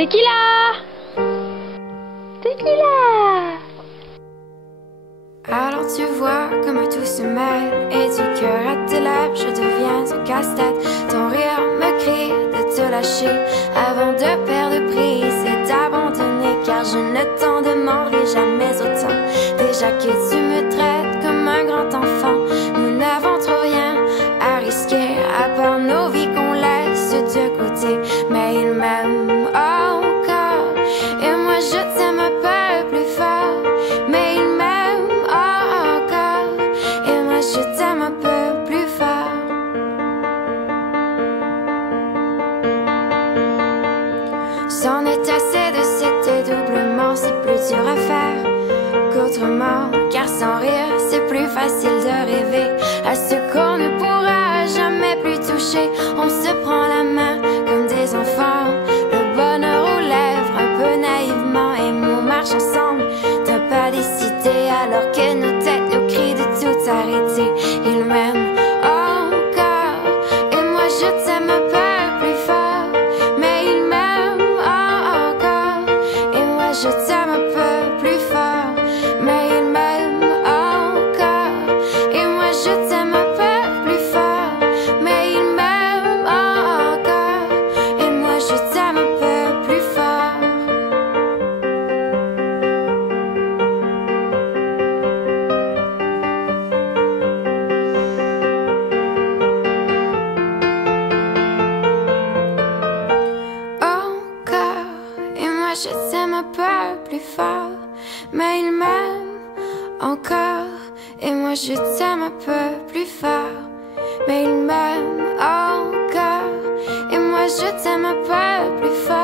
Tequila! Tequila! Alors tu vois comme tout se mêle, et du cœur à tes lèvres je deviens un casse-tête. Ton rire me crie de te lâcher avant de perdre prise et d'abandonner, car je ne t'en demanderai jamais autant. Déjà que tu me traites comme un grand enfant, nous n'avons trop rien à risquer à part nos vies qu'on laisse de côté. Mais il m'aime encore et moi je t'aime un peu plus fort. Mais il m'aime encore et moi je t'aime un peu plus fort. C'en est assez de cette doublement, c'est plus dur à faire qu'autrement, car sans rire c'est plus facile de rêver à ce qu'on ne pourra jamais plus toucher. On se prend la main comme des enfants, le bonheur aux lèvres un peu naïvement, et on marche ensemble d'un pas décidé alors que nos têtes nous crient de tout arrêter. Il m'aime encore et moi je t'aime un peu plus fort. Mais il m'aime encore et moi je t'aime un peu plus fort. Mais il m'aime encore et moi je t'aime un peu plus fort. Mais il m'aime encore et moi je t'aime un peu plus fort. Encore et moi je t'aime un peu plus fort. Mais il m'aime encore et moi je t'aime un peu plus fort. Mais il m'aime encore et moi je t'aime un peu plus fort.